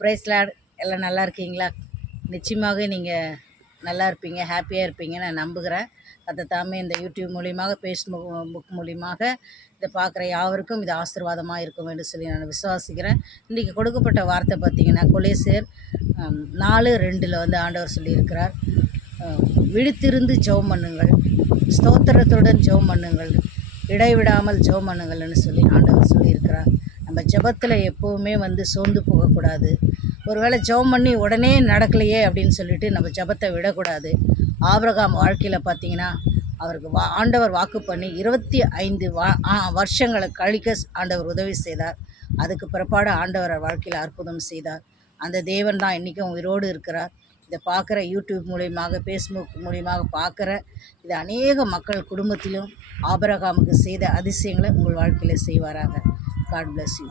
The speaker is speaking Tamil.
Price Lord. எல்லாம் நல்லா இருக்கீங்களா? நிச்சயமாக நீங்கள் நல்லா இருப்பீங்க, ஹாப்பியாக இருப்பீங்கன்னு நான் நம்புகிறேன். அதை தாமே இந்த யூடியூப் மூலியமாக, ஃபேஸ்புக் மூலியமாக இதை பார்க்குற யாவருக்கும் இது ஆசீர்வாதமாக இருக்கும் என்று சொல்லி நான் விசுவாசிக்கிறேன். இன்றைக்கி கொடுக்கப்பட்ட வார்த்தை பார்த்திங்கன்னா, கொலேசியர் 4:2 வந்து ஆண்டவர் சொல்லியிருக்கிறார், விழித்திருந்து ஜெபம் பண்ணுங்கள், ஸ்தோத்திரத்துடன் ஜெபம் பண்ணுங்கள், இடைவிடாமல் ஜெபம் பண்ணுங்கள்னு சொல்லி ஆண்டவர் சொல்லியிருக்கிறார். நம்ம ஜெபத்தில் எப்போவுமே வந்து சோர்ந்து போகக்கூடாது. ஒருவேளை ஜெபம் பண்ணி உடனே நடக்கலையே அப்படின்னு சொல்லிட்டு நம்ம ஜெபத்தை விடக்கூடாது. ஆபிரகாம் வாழ்க்கையில் பார்த்திங்கன்னா, அவருக்கு ஆண்டவர் வாக்கு பண்ணி 25 வருஷங்களை கழிக்க ஆண்டவர் உதவி செய்தார். அதுக்கு பிற்பாடு ஆண்டவர் வாழ்க்கையில் அற்புதம் செய்தார். அந்த தேவன் தான் இன்றைக்கும் உயிரோடு இருக்கிறார். இதை பார்க்குற யூடியூப் மூலியமாக, ஃபேஸ்புக் மூலியமாக பார்க்குற இது அநேக மக்கள் குடும்பத்திலும் ஆபிரகாமுக்கு செய்த அதிசயங்களை உங்கள் வாழ்க்கையில் செய்வாராக. God bless you.